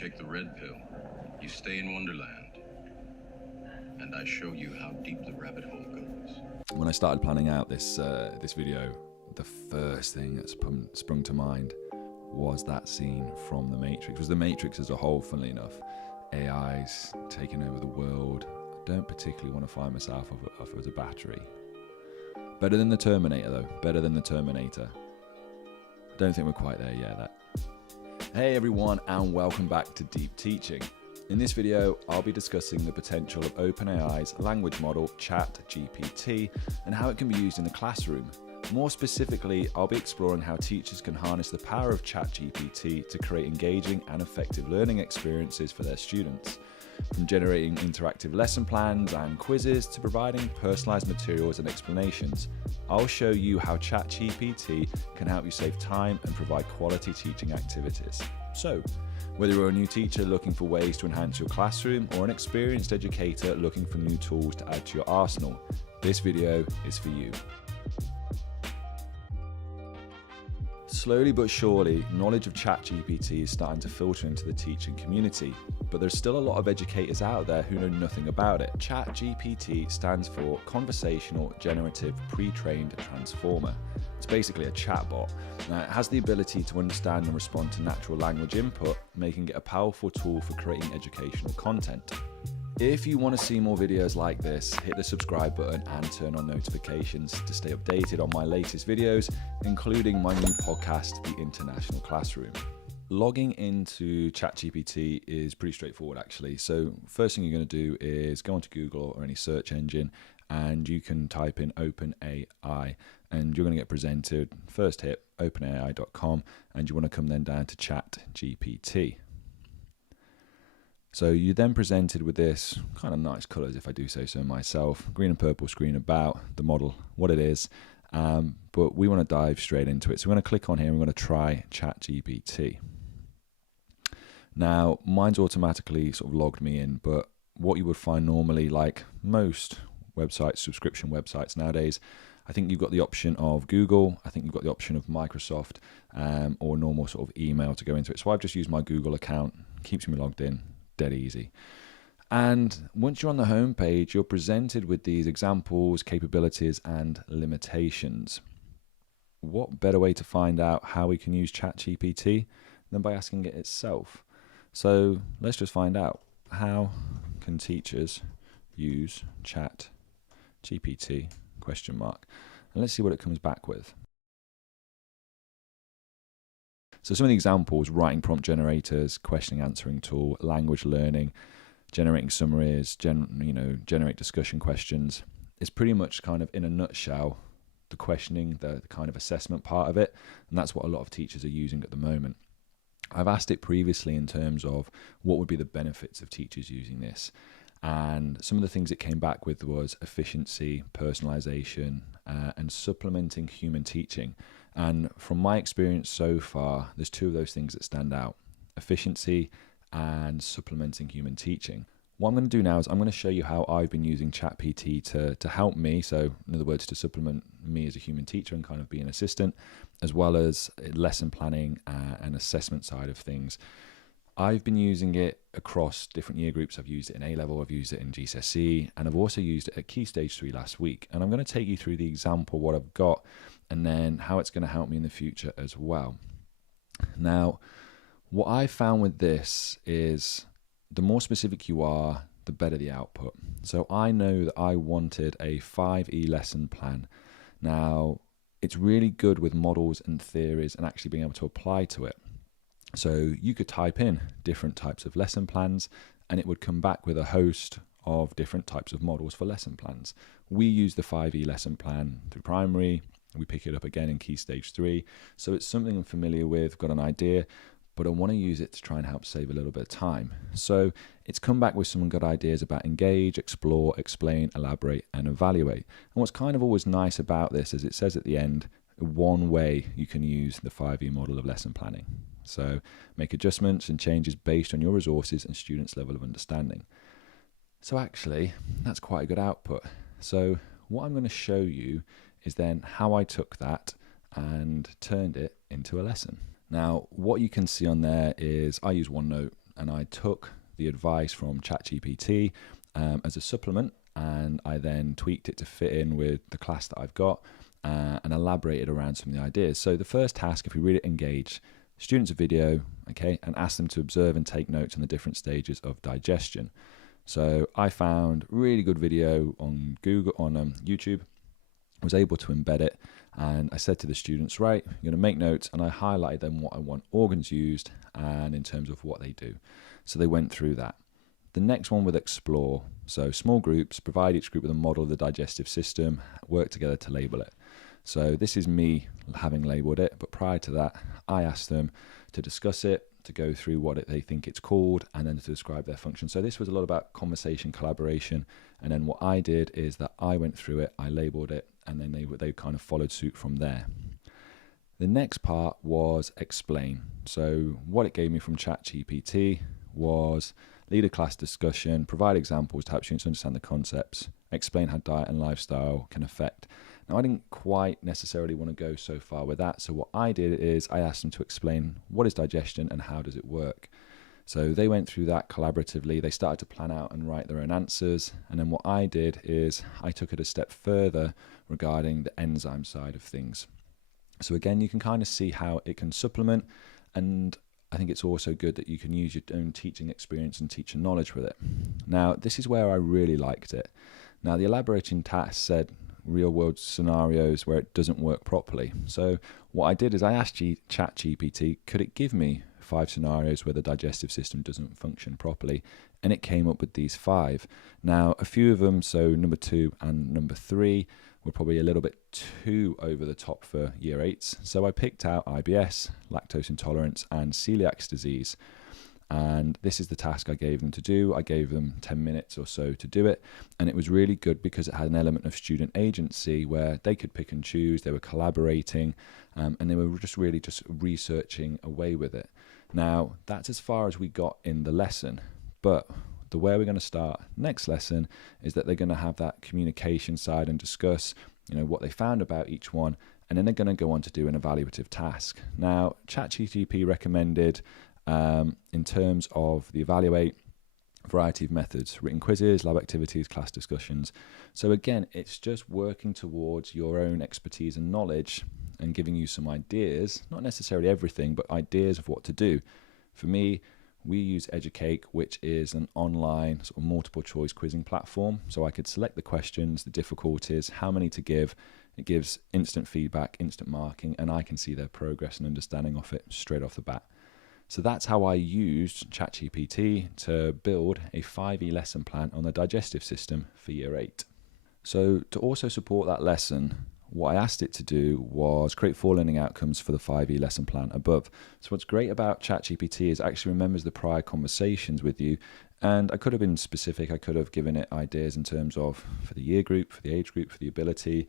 take the red pill, you stay in Wonderland, and I show you how deep the rabbit hole goes. When I started planning out this video, the first thing that sprung to mind was that scene from The Matrix. It was The Matrix as a whole, funnily enough. AI's taking over the world. I don't particularly want to find myself off as a battery. Better than the Terminator, though. Better than the Terminator. I don't think we're quite there yet. Hey everyone, and welcome back to Deep Teaching. In this video, I'll be discussing the potential of OpenAI's language model, ChatGPT, and how it can be used in the classroom. More specifically, I'll be exploring how teachers can harness the power of ChatGPT to create engaging and effective learning experiences for their students. From generating interactive lesson plans and quizzes to providing personalized materials and explanations, I'll show you how ChatGPT can help you save time and provide quality teaching activities. So, whether you're a new teacher looking for ways to enhance your classroom or an experienced educator looking for new tools to add to your arsenal, this video is for you. Slowly but surely, knowledge of ChatGPT is starting to filter into the teaching community, but there's still a lot of educators out there who know nothing about it. ChatGPT stands for Conversational Generative Pre-trained Transformer. It's basically a chatbot. Now, it has the ability to understand and respond to natural language input, making it a powerful tool for creating educational content. If you want to see more videos like this, hit the subscribe button and turn on notifications to stay updated on my latest videos, including my new podcast, The International Classroom. Logging into ChatGPT is pretty straightforward actually. So first thing you're going to do is go onto Google or any search engine and you can type in OpenAI and you're going to get presented, first hit openai.com, and you want to come then down to ChatGPT. So you're then presented with this kind of nice colours, if I do say so myself, green and purple screen about the model, what it is, but we want to dive straight into it. So we're going to click on here and we're going to try ChatGPT. Now, mine's automatically sort of logged me in, but what you would find normally, like most websites, subscription websites nowadays, I think you've got the option of Google, I think you've got the option of Microsoft, or normal sort of email to go into it. So I've just used my Google account, keeps me logged in. Dead easy. And once you're on the home page, you're presented with these examples, capabilities, and limitations. What better way to find out how we can use ChatGPT than by asking it itself? So let's just find out. How can teachers use ChatGPT? ? And let's see what it comes back with. So some of the examples: writing prompt generators, questioning answering tool, language learning, generating summaries, generate discussion questions. It's pretty much kind of in a nutshell the questioning, the kind of assessment part of it, and that's what a lot of teachers are using at the moment. I've asked it previously in terms of what would be the benefits of teachers using this, and some of the things it came back with was efficiency, personalization, and supplementing human teaching. And from my experience so far, there's two of those things that stand out: efficiency and supplementing human teaching. What I'm going to do now is I'm going to show you how I've been using ChatGPT to help me, so in other words, to supplement me as a human teacher and kind of be an assistant, as well as lesson planning and assessment side of things. I've been using it across different year groups. I've used it in A-level, I've used it in GCSE, and I've also used it at Key Stage 3 last week. And I'm going to take you through the example, what I've got, and then how it's going to help me in the future as well. Now, what I found with this is the more specific you are, the better the output. So I know that I wanted a 5E lesson plan. Now, it's really good with models and theories and actually being able to apply to it. So you could type in different types of lesson plans and it would come back with a host of different types of models for lesson plans. We use the 5E lesson plan through primary. We pick it up again in Key Stage 3. So it's something I'm familiar with, got an idea, but I want to use it to try and help save a little bit of time. So it's come back with some good ideas about engage, explore, explain, elaborate, and evaluate. And what's kind of always nice about this is it says at the end, one way you can use the 5E model of lesson planning. So make adjustments and changes based on your resources and students' level of understanding. So actually, that's quite a good output. So what I'm going to show you is then how I took that and turned it into a lesson. Now, what you can see on there is I use OneNote and I took the advice from ChatGPT as a supplement, and I then tweaked it to fit in with the class that I've got and elaborated around some of the ideas. So the first task, if we really engage students a video, okay, and ask them to observe and take notes on the different stages of digestion. So I found really good video on YouTube, was able to embed it, and I said to the students, right, you're going to make notes, and I highlighted them what I want organs used and in terms of what they do. So they went through that. The next one with explore. So small groups, provide each group with a model of the digestive system, work together to label it. So this is me having labelled it, but prior to that, I asked them to discuss it, to go through what they think it's called, and then to describe their function. So this was a lot about conversation, collaboration, and then what I did is that I went through it, I labelled it, and then they kind of followed suit from there. The next part was explain. So what it gave me from ChatGPT was lead a class discussion, provide examples to help students understand the concepts, explain how diet and lifestyle can affect. Now, I didn't quite necessarily want to go so far with that, so what I did is I asked them to explain what is digestion and how does it work. So they went through that collaboratively, they started to plan out and write their own answers, and then what I did is I took it a step further regarding the enzyme side of things. So again, you can kind of see how it can supplement, and I think it's also good that you can use your own teaching experience and teacher knowledge with it. Now, this is where I really liked it. Now, the elaborating task said real world scenarios where it doesn't work properly. So what I did is I asked ChatGPT, could it give me 5 scenarios where the digestive system doesn't function properly? And it came up with these 5. Now, a few of them, so number 2 and number 3, were probably a little bit too over the top for year 8s. So I picked out IBS, lactose intolerance, and celiac disease. And this is the task I gave them to do. I gave them 10 minutes or so to do it. And it was really good because it had an element of student agency where they could pick and choose, they were collaborating, and they were just really just researching away with it. Now, that's as far as we got in the lesson. But the way we're going to start next lesson is that they're going to have that communication side and discuss, what they found about each one. And then they're going to go on to do an evaluative task. Now, ChatGPT recommended in terms of the evaluate, variety of methods, written quizzes, lab activities, class discussions. So again, it's just working towards your own expertise and knowledge and giving you some ideas, not necessarily everything, but ideas of what to do. For me, we use Educate, which is an online sort of multiple choice quizzing platform. So I could select the questions, the difficulties, how many to give. It gives instant feedback, instant marking, and I can see their progress and understanding of it straight off the bat. So that's how I used ChatGPT to build a 5E lesson plan on the digestive system for year 8. So to also support that lesson, what I asked it to do was create 4 learning outcomes for the 5E lesson plan above. So what's great about ChatGPT is it actually remembers the prior conversations with you. And I could have been specific. I could have given it ideas in terms of for the year group, for the age group, for the ability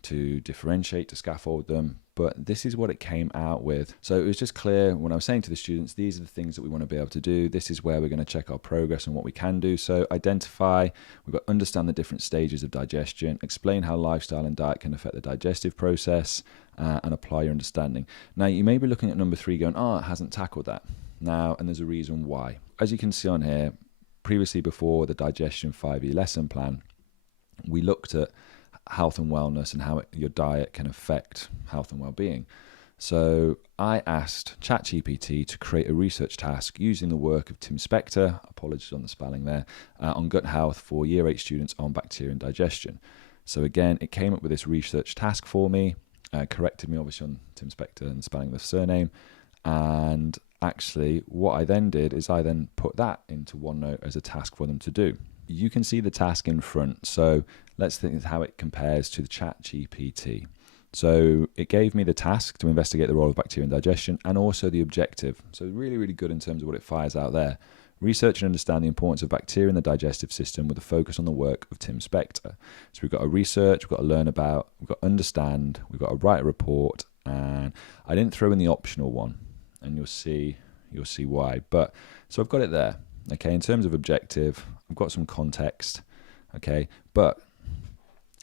to differentiate, to scaffold them, but this is what it came out with. So it was just clear when I was saying to the students, these are the things that we want to be able to do. This is where we're going to check our progress and what we can do. So identify, we've got to understand the different stages of digestion, explain how lifestyle and diet can affect the digestive process, and apply your understanding. Now, you may be looking at number 3 going, it hasn't tackled that. Now, and there's a reason why. As you can see on here, previously before the digestion 5E lesson plan, we looked at health and wellness and how your diet can affect health and well-being. So I asked ChatGPT to create a research task using the work of Tim Spector, apologies on the spelling there, on gut health for year 8 students on bacteria and digestion. So again, it came up with this research task for me, corrected me obviously on Tim Spector and spelling the surname, and actually what I then did is I then put that into OneNote as a task for them to do. You can see the task in front. So let's think how it compares to the ChatGPT. So it gave me the task to investigate the role of bacteria in digestion and also the objective. So really, really good in terms of what it fires out there. Research and understand the importance of bacteria in the digestive system with a focus on the work of Tim Spector. So we've got to research, we've got to learn about, we've got to understand, we've got to write a report, and I didn't throw in the optional one, and you'll see why. But so I've got it there. Okay, in terms of objective, I've got some context, okay, but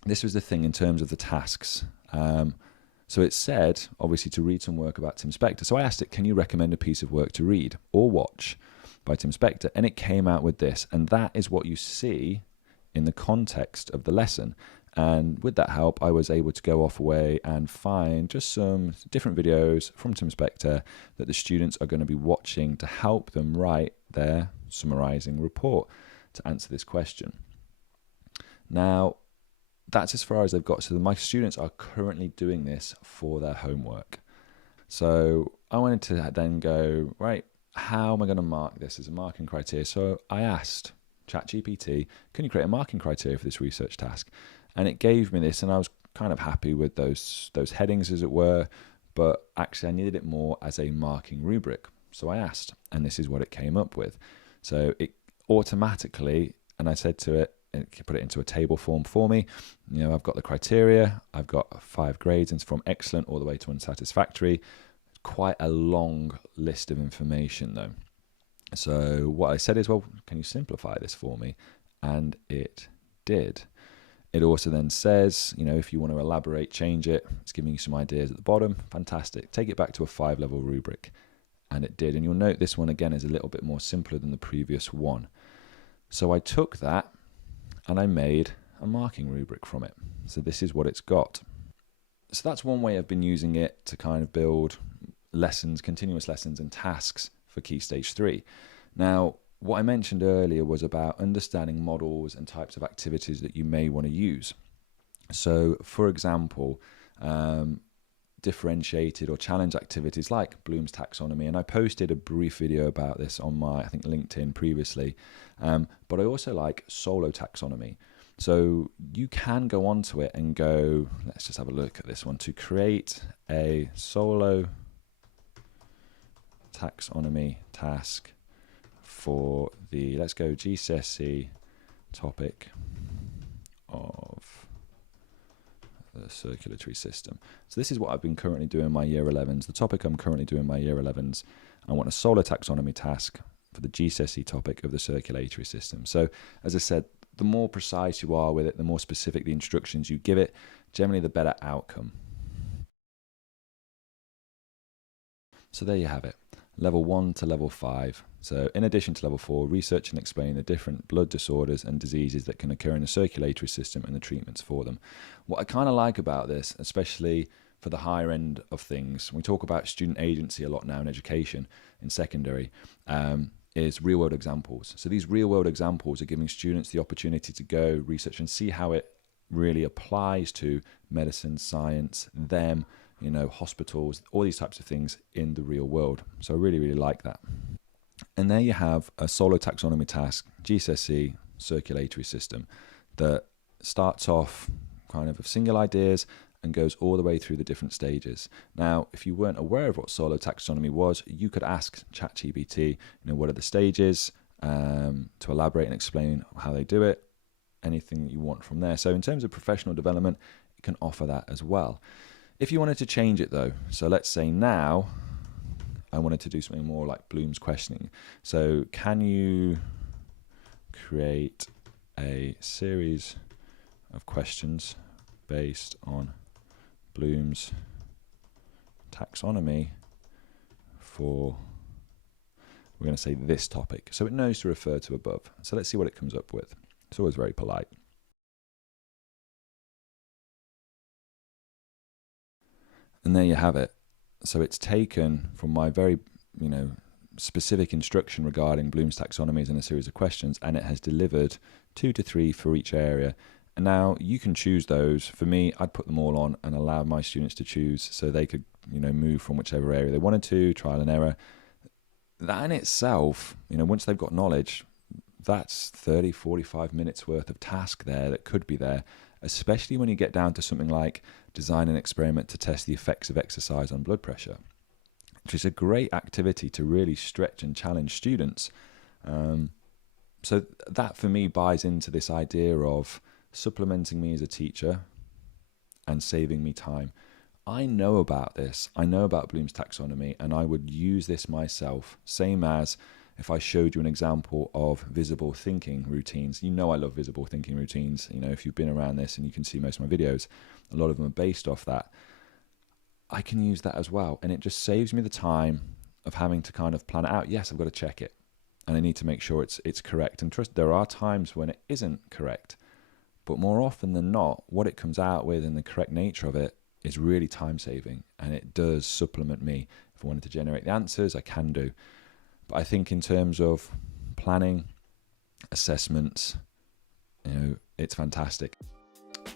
this was the thing in terms of the tasks. So it said, obviously, to read some work about Tim Spector. So I asked it, can you recommend a piece of work to read or watch? by Tim Spector, and it came out with this. And that is what you see in the context of the lesson. And with that help, I was able to go off away and find just some different videos from Tim Spector that the students are going to be watching to help them write their summarizing report to answer this question. Now, that's as far as I've got. So my students are currently doing this for their homework. So I wanted to then go, right, how am I going to mark this as a marking criteria? So I asked ChatGPT, can you create a marking criteria for this research task? And it gave me this, and I was kind of happy with those headings, as it were, but actually I needed it more as a marking rubric. So I asked, and this is what it came up with. So it automatically, and I said to it, put it into a table form for me. You know, I've got the criteria, I've got 5 grades, and it's from excellent all the way to unsatisfactory. Quite a long list of information though. So what I said is, well, can you simplify this for me? And it did. It also then says, you know, if you want to elaborate, change it. It's giving you some ideas at the bottom. Fantastic. Take it back to a 5-level rubric. And it did. And you'll note this one again is a little bit more simpler than the previous one. So I took that and I made a marking rubric from it. So this is what it's got. So that's one way I've been using it to kind of build lessons, continuous lessons and tasks for Key Stage 3. Now, what I mentioned earlier was about understanding models and types of activities that you may want to use. So, for example, differentiated or challenge activities like Bloom's taxonomy, and I posted a brief video about this on my, I think, LinkedIn previously, but I also like solo taxonomy. So you can go onto it and go, let's just have a look at this one, to create a solo taxonomy task for the, let's go GCSE topic of the circulatory system. So this is what I've been currently doing in my year 11s. The topic I'm currently doing in my year 11s, I want a solo taxonomy task for the GCSE topic of the circulatory system. So as I said, the more precise you are with it, the more specific the instructions you give it, generally the better outcome. So there you have it. Level 1 to level 5. So in addition to level 4, research and explain the different blood disorders and diseases that can occur in the circulatory system and the treatments for them. What I kind of like about this, especially for the higher end of things, we talk about student agency a lot now in education, in secondary, is real world examples. So these real world examples are giving students the opportunity to go research and see how it really applies to medicine, science, them, you know, hospitals, all these types of things in the real world. So I really, really like that. And there you have a solo taxonomy task, GCSE circulatory system, that starts off kind of single ideas and goes all the way through the different stages. Now, if you weren't aware of what solo taxonomy was, you could ask ChatGPT, you know, what are the stages, to elaborate and explain how they do it, anything that you want from there. So in terms of professional development, it can offer that as well. If you wanted to change it though, so let's say now I wanted to do something more like Bloom's questioning. So can you create a series of questions based on Bloom's taxonomy for, we're going to say this topic. So it knows to refer to above. So let's see what it comes up with. It's always very polite. And there you have it. So it's taken from my very, you know, specific instruction regarding Bloom's taxonomies and a series of questions, and it has delivered 2 to 3 for each area. And now you can choose those. For me, I'd put them all on and allow my students to choose so they could, you know, move from whichever area they wanted to, trial and error. That in itself, you know, once they've got knowledge, that's 30, 45 minutes worth of task there that could be there, especially when you get down to something like design an experiment to test the effects of exercise on blood pressure, which is a great activity to really stretch and challenge students. So that for me buys into this idea of supplementing me as a teacher and saving me time. I know about this. I know about Bloom's taxonomy, and I would use this myself, same as if I showed you an example of visible thinking routines. You know I love visible thinking routines. You know, if you've been around this and you can see most of my videos, a lot of them are based off that. I can use that as well, and it just saves me the time of having to kind of plan it out. Yes, I've got to check it. and I need to make sure it's correct. And trust, there are times when it isn't correct, but more often than not, what it comes out with and the correct nature of it is really time saving, and it does supplement me. If I wanted to generate the answers, I can do. But I think in terms of planning, assessments, it's fantastic.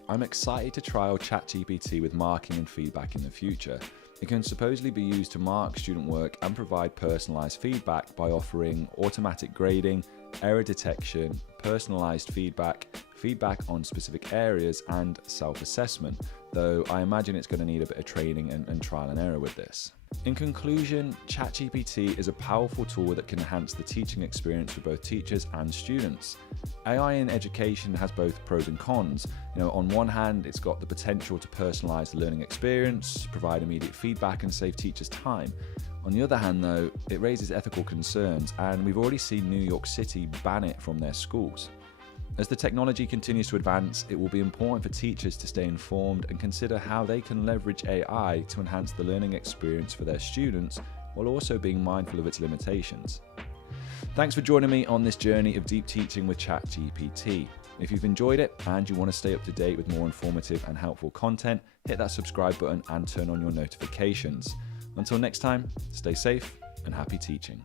I'm excited to trial ChatGPT with marking and feedback in the future. It can supposedly be used to mark student work and provide personalised feedback by offering automatic grading, error detection, personalised feedback, feedback on specific areas, and self-assessment, though I imagine it's going to need a bit of training and trial and error with this. In conclusion, ChatGPT is a powerful tool that can enhance the teaching experience for both teachers and students. AI in education has both pros and cons. On one hand, it's got the potential to personalize the learning experience, provide immediate feedback, and save teachers time. On the other hand, though, it raises ethical concerns, and we've already seen New York City ban it from their schools. As the technology continues to advance, it will be important for teachers to stay informed and consider how they can leverage AI to enhance the learning experience for their students, while also being mindful of its limitations. Thanks for joining me on this journey of deep teaching with ChatGPT. If you've enjoyed it and you want to stay up to date with more informative and helpful content, hit that subscribe button and turn on your notifications. Until next time, stay safe and happy teaching.